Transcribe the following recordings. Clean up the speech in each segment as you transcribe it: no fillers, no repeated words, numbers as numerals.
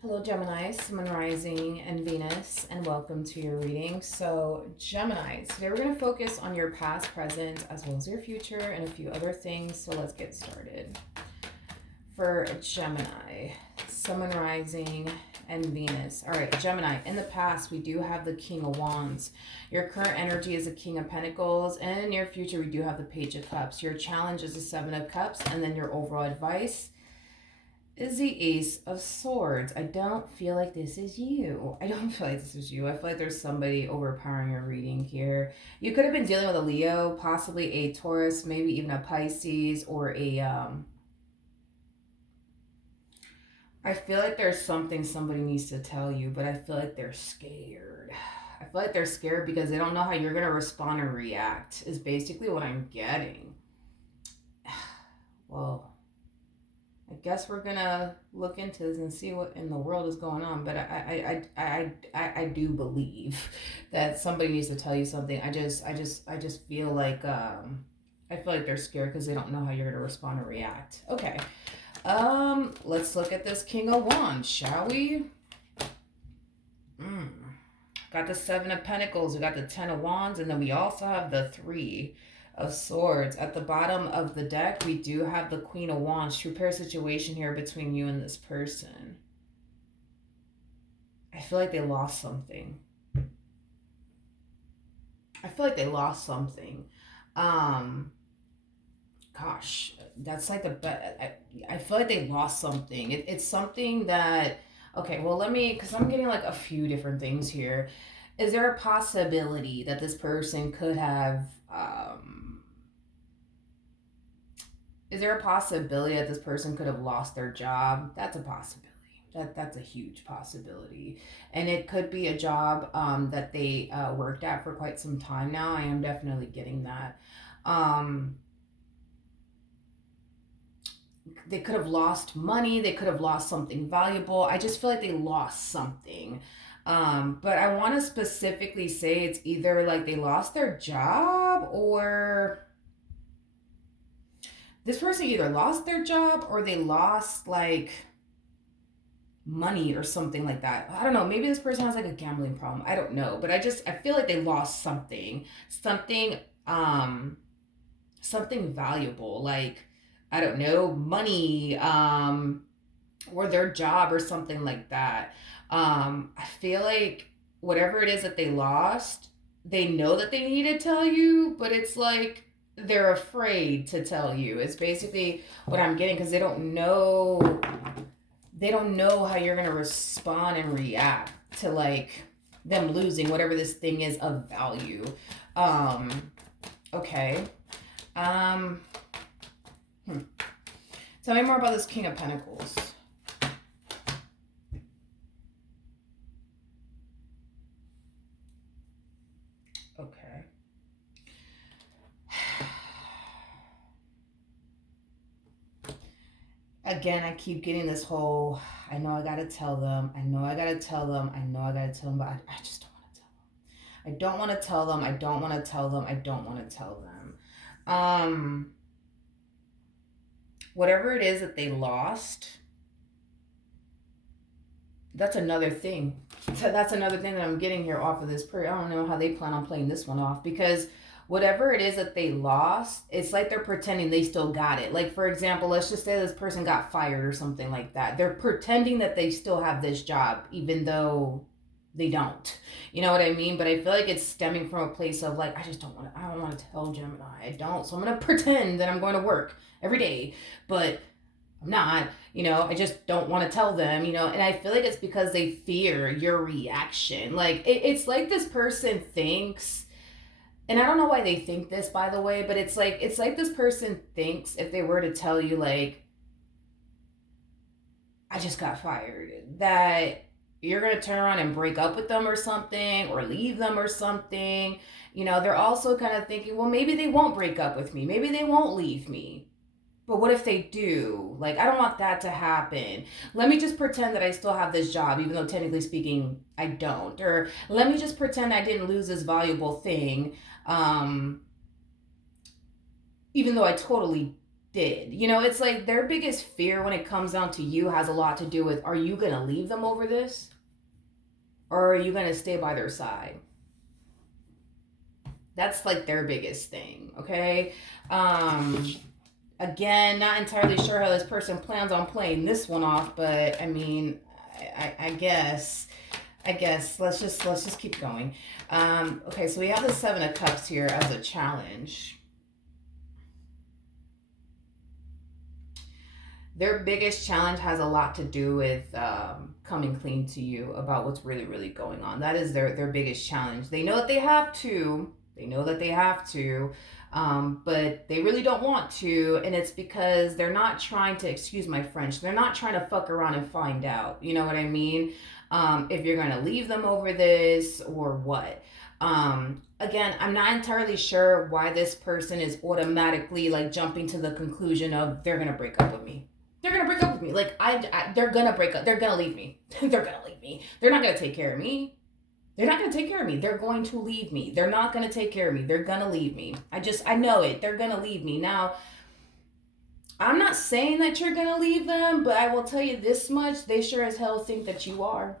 Hello, Gemini, Sun Rising, and Venus, and welcome to your reading. So, Gemini, today we're going to focus on your past, present, as well as your future, and a few other things. So, let's get started. For Gemini, Sun Rising, and Venus. All right, Gemini, in the past, we do have the King of Wands. Your current energy is a King of Pentacles, and in the near future, we do have the Page of Cups. Your challenge is the Seven of Cups, and then your overall advice is the Ace of Swords. I don't feel like this is you. I don't feel like this is you. I feel like there's somebody overpowering your reading here. You could have been dealing with a Leo, possibly a Taurus, maybe even a Pisces, or a I feel like there's something somebody needs to tell you, but I feel like they're scared. I feel like they're scared because they don't know how you're going to respond and react, is basically what I'm getting. Well, I guess we're gonna look into this and see what in the world is going on. But I do believe that somebody needs to tell you something. I just feel like I feel like they're scared because they don't know how you're gonna respond or react. Okay. Let's look at this King of Wands, shall we? Got the Seven of Pentacles, we got the Ten of Wands, and then we also have the Three of Swords. At the bottom of the deck, we do have the Queen of Wands. True pair situation here between you and this person. I feel like they lost something. I feel like they lost something. Gosh, that's like I feel like they lost something. It's something that, okay, well, let me, because I'm getting like a few different things here. Is there a possibility that this person could have, is there a possibility that this person could have lost their job? That's a possibility. That's a huge possibility, and it could be a job that they worked at for quite some time now. I am definitely getting that. They could have lost money. They could have lost something valuable. I just feel like they lost something. But I want to specifically say it's either like they lost their job, or this person either lost their job or they lost like money or something like that. I don't know. Maybe this person has like a gambling problem. I don't know. But I feel like they lost something. Something valuable. Like, I don't know, money, or their job or something like that. I feel like whatever it is that they lost, they know that they need to tell you, but it's like they're afraid to tell you. It's basically what I'm getting, because they don't know how you're going to respond and react to like them losing whatever this thing is of value. Okay. um Tell me more about this King of Pentacles. Okay. Again, I keep getting this whole, I know I gotta tell them, I know I gotta tell them, I know I gotta tell them, but I just don't want to tell them. I don't want to tell them, I don't want to tell them, I don't want to tell them. Whatever it is that they lost, that's another thing. That's another thing that I'm getting here off of this prayer. I don't know how they plan on playing this one off, because whatever it is that they lost, it's like they're pretending they still got it. Like, for example, let's just say this person got fired or something like that. They're pretending that they still have this job, even though they don't. You know what I mean? But I feel like it's stemming from a place of like, I don't want to tell Gemini. I don't. So I'm going to pretend that I'm going to work every day, but I'm not, I just don't want to tell them, and I feel like it's because they fear your reaction. Like, it's like this person thinks, and I don't know why they think this, by the way, but it's like this person thinks, if they were to tell you, like, I just got fired, that you're going to turn around and break up with them or something, or leave them or something. They're also kind of thinking, well, maybe they won't break up with me. Maybe they won't leave me. But what if they do? Like, I don't want that to happen. Let me just pretend that I still have this job, even though technically speaking, I don't. Or let me just pretend I didn't lose this valuable thing, even though I totally did. You know, it's like their biggest fear when it comes down to you has a lot to do with, are you going to leave them over this? Or are you going to stay by their side? That's like their biggest thing, okay? Again, not entirely sure how this person plans on playing this one off, but I mean, I guess let's just keep going. Okay, so we have the Seven of Cups here as a challenge. Their biggest challenge has a lot to do with coming clean to you about what's really, really going on. That is their biggest challenge. They know that they have to. They know that they have to, but they really don't want to. And it's because they're not trying to, excuse my French, they're not trying to fuck around and find out. You know what I mean? If you're going to leave them over this or what. Again, I'm not entirely sure why this person is automatically like jumping to the conclusion of they're going to break up with me. They're gonna break up with me. Like they're gonna break up. They're gonna leave me. They're gonna leave me. They're not gonna take care of me. They're not gonna take care of me. They're going to leave me. They're not gonna take care of me. They're gonna leave me. I know it. They're gonna leave me. Now, I'm not saying that you're gonna leave them, but I will tell you this much: they sure as hell think that you are.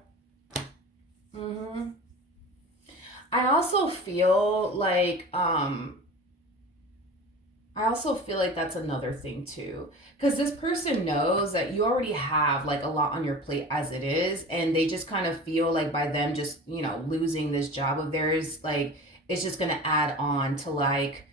I also feel like that's another thing too. Because this person knows that you already have like a lot on your plate as it is. And they just kind of feel like by them just, losing this job of theirs, like it's just going to add on to like,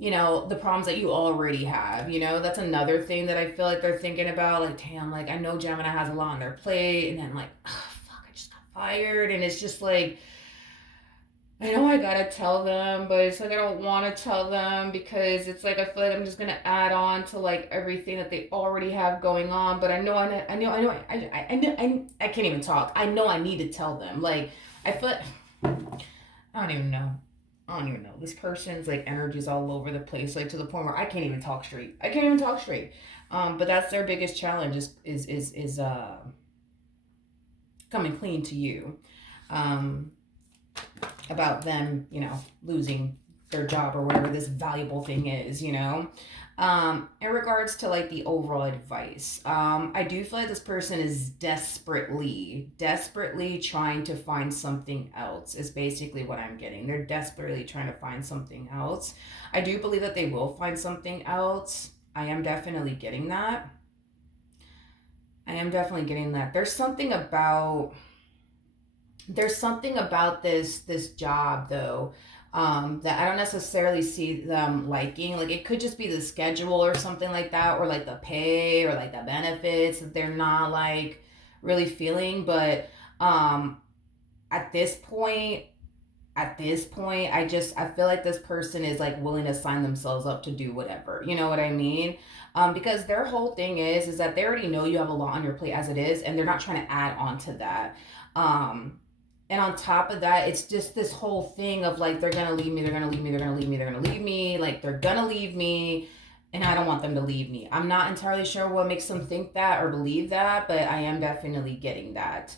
the problems that you already have. That's another thing that I feel like they're thinking about. Like, damn, like I know Gemini has a lot on their plate. And then like, oh, fuck, I just got fired. And it's just like, I know I gotta tell them, but it's like I don't want to tell them because it's like I feel like I'm just gonna add on to like everything that they already have going on. But I can't even talk. I know I need to tell them. Like I feel like, I don't even know. I don't even know. This person's like energy's all over the place, like to the point where I can't even talk straight. But that's their biggest challenge is coming clean to you. About them, losing their job or whatever this valuable thing is, in regards to like the overall advice, I do feel like this person is desperately trying to find something else is basically what I'm getting. They're desperately trying to find something else. I do believe that they will find something else. I am definitely getting that. There's something about this job though, that I don't necessarily see them liking. Like it could just be the schedule or something like that, or like the pay or like the benefits that they're not like really feeling. But at this point, I feel like this person is like willing to sign themselves up to do whatever. You know what I mean? Because their whole thing is that they already know you have a lot on your plate as it is, and they're not trying to add on to that. And on top of that, it's just this whole thing of like, they're going to leave me, like, they're going to leave me, and I don't want them to leave me. I'm not entirely sure what makes them think that or believe that, but I am definitely getting that.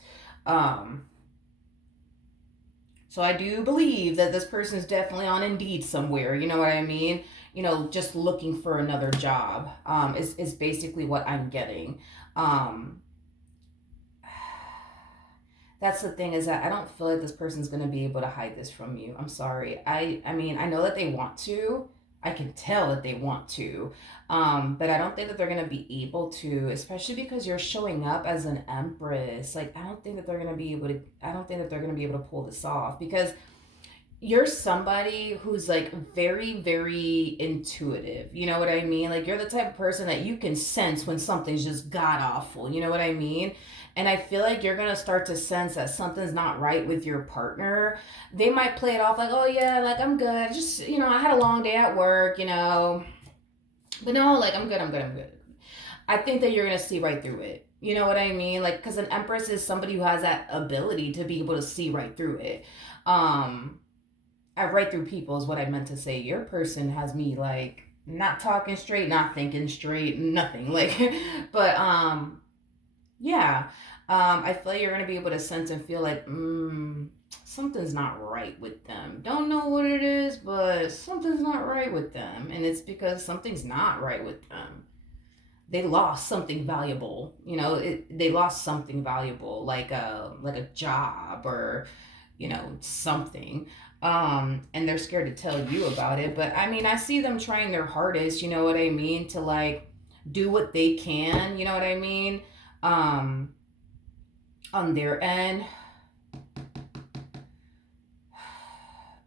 So I do believe that this person is definitely on Indeed somewhere, you know what I mean? Just looking for another job, is basically what I'm getting. That's the thing, is that I don't feel like this person's going to be able to hide this from you. I'm sorry. I mean, I know that they want to. I can tell that they want to. But I don't think that they're going to be able to, especially because you're showing up as an empress. Like, I don't think that they're going to be able to pull this off, because you're somebody who's like very, very intuitive. You know what I mean? Like, you're the type of person that you can sense when something's just god awful. You know what I mean? And I feel like you're going to start to sense that something's not right with your partner. They might play it off like, oh yeah, like I'm good. Just, I had a long day at work, But no, like I'm good. I think that you're going to see right through it. You know what I mean? Like, because an empress is somebody who has that ability to be able to see right through it. Right through people is what I meant to say. Your person has me like not talking straight, not thinking straight, nothing. Like, but yeah. I feel like you're going to be able to sense and feel like, something's not right with them. Don't know what it is, but something's not right with them. And it's because something's not right with them. They lost something valuable. They lost something valuable, like a job or something. And they're scared to tell you about it. But I mean, I see them trying their hardest, you know what I mean, to like do what they can, you know what I mean, on their end.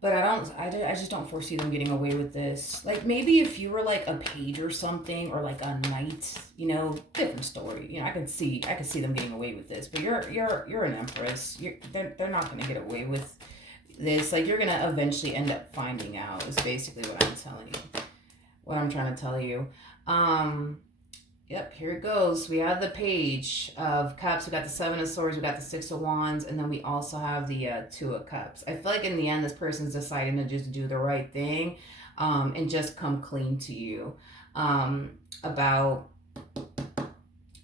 But I just don't foresee them getting away with this. Like maybe if you were like a page or something, or like a knight, different story. I could see them getting away with this. But you're an empress. They're not gonna get away with this. Like you're gonna eventually end up finding out. Is basically what I'm telling you. What I'm trying to tell you. Yep, here it goes. We have the Page of Cups. We got the Seven of Swords. We got the Six of Wands. And then we also have the Two of Cups. I feel like in the end, this person's deciding to just do the right thing, and just come clean to you, about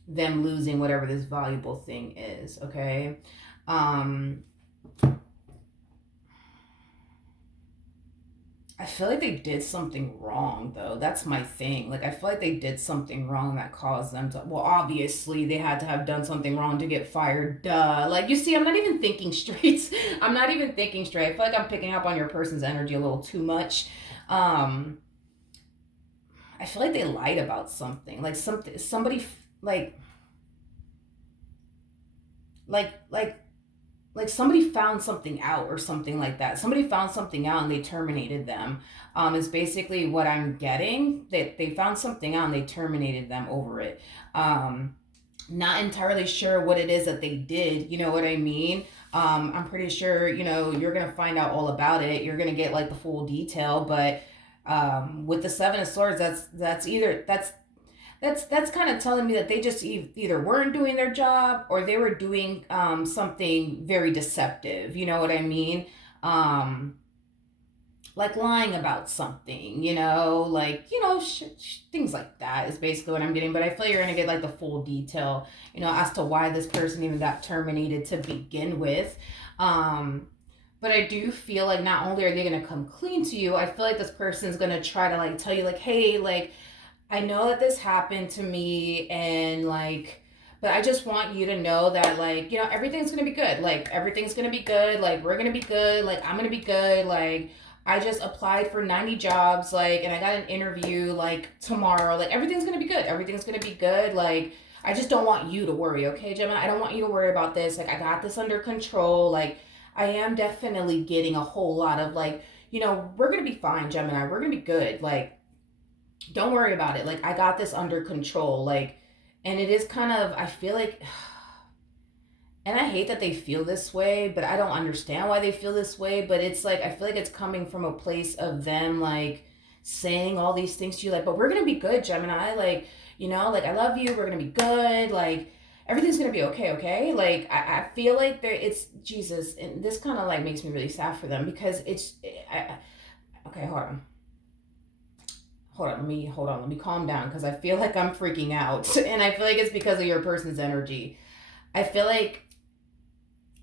them losing whatever this valuable thing is, okay? I feel like they did something wrong, though. That's my thing. Like, I feel like they did something wrong that caused them to. Well, obviously, they had to have done something wrong to get fired. Duh. Like, you see, I'm not even thinking straight. I'm not even thinking straight. I feel like I'm picking up on your person's energy a little too much. I feel like they lied about something. Like, somebody, like somebody found something out or something like that. Somebody found something out and they terminated them. Is basically what I'm getting. That they found something out and they terminated them over it. Not entirely sure what it is that they did. You know what I mean? I'm pretty sure you're gonna find out all about it. You're gonna get like the full detail. But with the Seven of Swords, that's kind of telling me that they just either weren't doing their job or they were doing something very deceptive. You know what I mean? Like lying about something, things like that is basically what I'm getting. But I feel you're going to get like the full detail, as to why this person even got terminated to begin with. But I do feel like not only are they going to come clean to you, I feel like this person's going to try to like tell you like, hey, like, I know that this happened to me, and like, but I just want you to know that like, everything's gonna be good. Like everything's gonna be good. Like we're gonna be good. Like I'm gonna be good. Like I just applied for 90 jobs, like, and I got an interview like tomorrow. Like everything's gonna be good. Everything's gonna be good. Like I just don't want you to worry, okay, Gemini? I don't want you to worry about this. Like I got this under control. Like I am definitely getting a whole lot of like, we're gonna be fine, Gemini. We're gonna be good. Like don't worry about it. Like I got this under control. Like, and it is kind of, I feel like, and I hate that they feel this way, but I don't understand why they feel this way. But it's like, I feel like it's coming from a place of them like saying all these things to you, like, but we're gonna be good, Gemini. Like, like I love you. We're gonna be good. Like everything's gonna be okay. Okay. Like I feel like it's Jesus, and this kind of like makes me really sad for them because okay, hold on. Let me calm down because I feel like I'm freaking out. And I feel like it's because of your person's energy. I feel like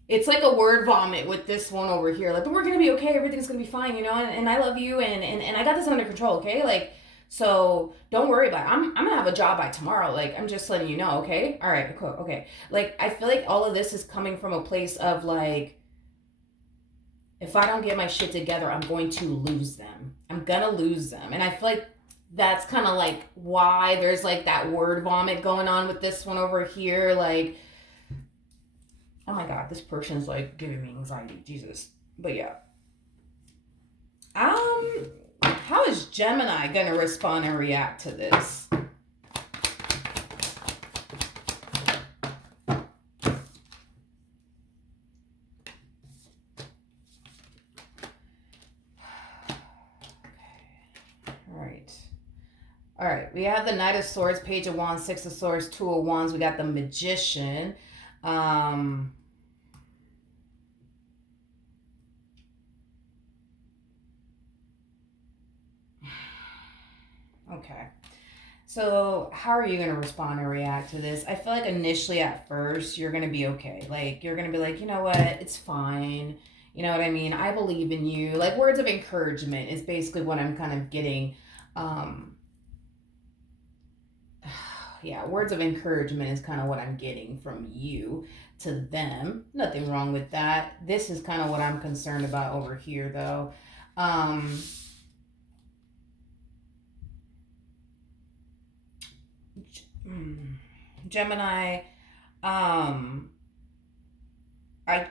it's like a word vomit with this one over here. Like, but we're gonna be okay, everything's gonna be fine, and I love you, and I got this under control, okay? Like, so don't worry about it. I'm gonna have a job by tomorrow. Like, I'm just letting you know, okay? All right, cool, okay. Like, I feel like all of this is coming from a place of like, if I don't get my shit together, I'm going to lose them. I'm gonna lose them. And I feel like that's kind of like why there's like that word vomit going on with this one over here. Like, oh my God, this person's like giving me anxiety. Jesus. But yeah. How is Gemini gonna respond and react to this? All right, we have the Knight of Swords, Page of Wands, Six of Swords, Two of Wands. We got the Magician. Okay. So, how are you going to respond and react to this? I feel like initially at first, you're going to be okay. Like, you're going to be like, you know what? It's fine. You know what I mean? I believe in you. Like, words of encouragement is basically what I'm kind of getting. Um, yeah, words of encouragement is kind of what I'm getting from you to them. Nothing wrong with that. This is kind of what I'm concerned about over here, though. Um, Gemini, um, I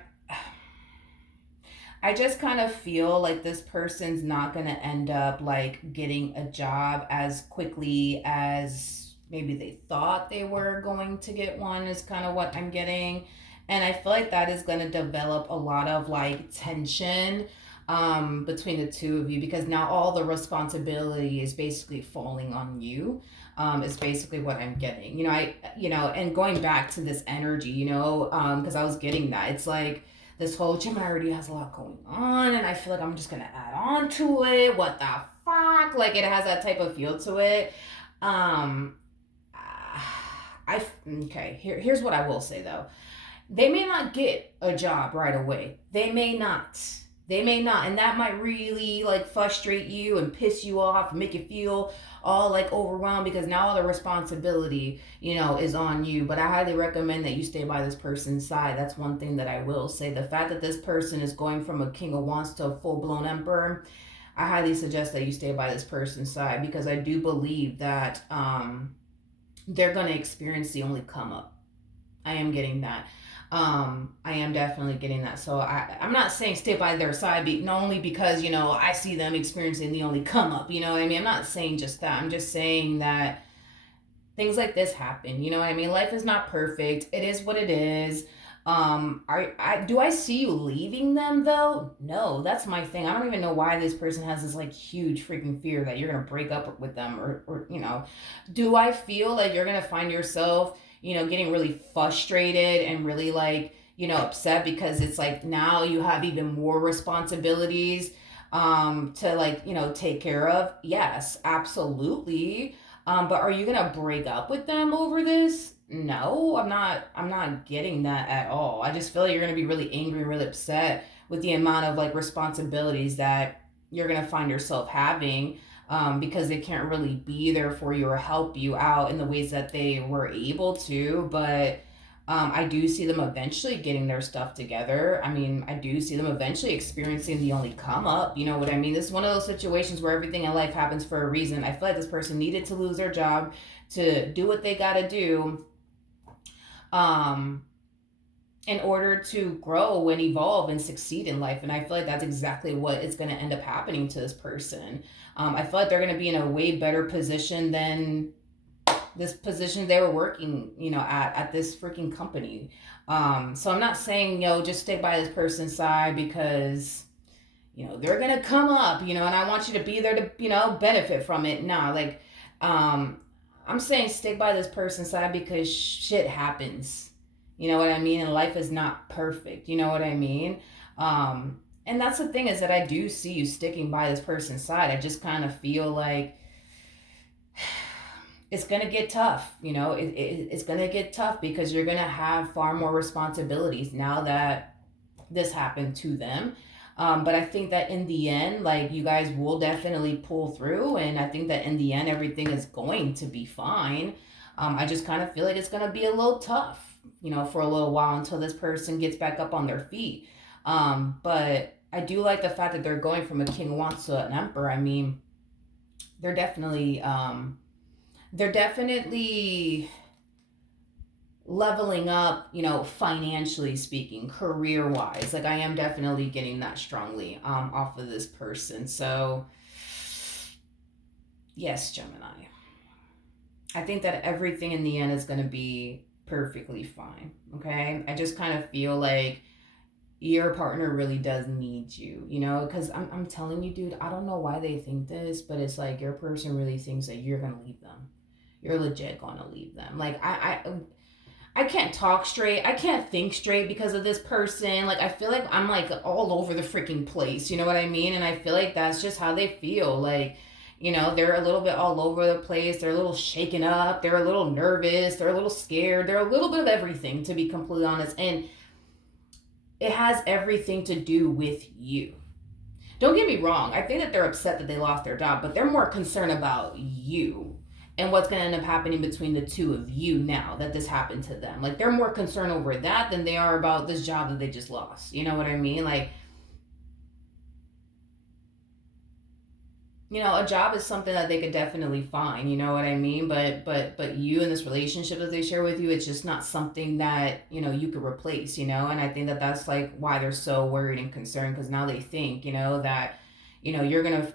I just kind of feel like this person's not going to end up like getting a job as quickly as maybe they thought they were going to get one, is kind of what I'm getting. And I feel like that is going to develop a lot of like tension between the two of you, because now all the responsibility is basically falling on you. Is basically what I'm getting. And going back to this energy, because I was getting that. It's like this whole Gemini already has a lot going on, and I feel like I'm just gonna add on to it. What the fuck? Like, it has that type of feel to it. Um, here's what I will say though. They may not get a job right away. They may not. They may not. And that might really like frustrate you and piss you off and make you feel all like overwhelmed, because now all the responsibility, is on you. But I highly recommend that you stay by this person's side. That's one thing that I will say. The fact that this person is going from a King of Wands to a full blown Emperor, I highly suggest that you stay by this person's side, because I do believe that they're going to experience the only come up. I am getting that. I am definitely getting that. So I'm not saying stay by their side, not only because, I see them experiencing the only come up, you know what I mean? I'm not saying just that. I'm just saying that things like this happen, you know what I mean? Life is not perfect. It is what it is. Do I see you leaving them though? No, that's my thing. I don't even know why this person has this like huge freaking fear that you're gonna break up with them, or do I feel like you're gonna find yourself, getting really frustrated and really like, upset, because it's like now you have even more responsibilities to like, take care of? Yes, absolutely. But are you gonna break up with them over this? No, I'm not getting that at all. I just feel like you're gonna be really angry, really upset with the amount of like responsibilities that you're gonna find yourself having, because they can't really be there for you or help you out in the ways that they were able to. But I do see them eventually getting their stuff together. I mean, I do see them eventually experiencing the only come up. You know what I mean? This is one of those situations where everything in life happens for a reason. I feel like this person needed to lose their job to do what they got to do, um, in order to grow and evolve and succeed in life. And I feel like that's exactly what is going to end up happening to this person. I feel like they're going to be in a way better position than this position they were working, at this freaking company. So I'm not saying, just stay by this person's side because, they're gonna come up, and I want you to be there to, benefit from it. Nah, like, I'm saying stay by this person's side because shit happens. You know what I mean? And life is not perfect. You know what I mean? And that's the thing, is that I do see you sticking by this person's side. I just kind of feel like it's going to get tough. It's going to get tough because you're going to have far more responsibilities now that this happened to them. But I think that in the end, like, you guys will definitely pull through. And I think that in the end, everything is going to be fine. I just kind of feel like it's going to be a little tough, for a little while until this person gets back up on their feet. But I do like the fact that they're going from a King of Wands to an Emperor. I mean, they're definitely leveling up, financially speaking, career wise. Like, I am definitely getting that strongly off of this person. So yes, Gemini, I think that everything in the end is going to be perfectly fine. Okay, I just kind of feel like your partner really does need you, because I'm telling you, dude, I don't know why they think this, but it's like your person really thinks that you're gonna leave them. You're legit gonna leave them. Like, I can't talk straight. I can't think straight because of this person. Like, I feel like I'm like all over the freaking place. You know what I mean? And I feel like that's just how they feel. Like, You know, they're a little bit all over the place. They're a little shaken up. They're a little nervous. They're a little scared. They're a little bit of everything, to be completely honest. And it has everything to do with you. Don't get me wrong. I think that they're upset that they lost their job, but they're more concerned about you and what's going to end up happening between the two of you now that this happened to them. Like, they're more concerned over that than they are about this job that they just lost. You know what I mean? Like, you know, a job is something that they could definitely find, you know what I mean? But you and this relationship that they share with you, it's just not something that, you know, you could replace, you know? And I think that that's like why they're so worried and concerned, because now they think, you know, that, you know, you're gonna,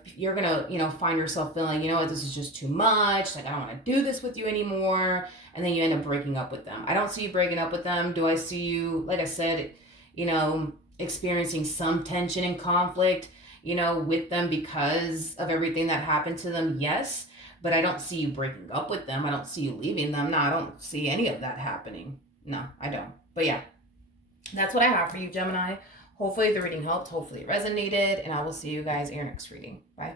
you know, find yourself feeling, you know what, this is just too much, like I don't want to do this with you anymore, and then you end up breaking up with them. I don't see you breaking up with them. Do I see you, like I said, you know, experiencing some tension and conflict, you know, with them because of everything that happened to them? Yes. But I don't see you breaking up with them. I don't see you leaving them. No, I don't see any of that happening. No, I don't. But yeah, that's what I have for you, Gemini. Hopefully the reading helped. Hopefully it resonated. And I will see you guys in your next reading. Bye.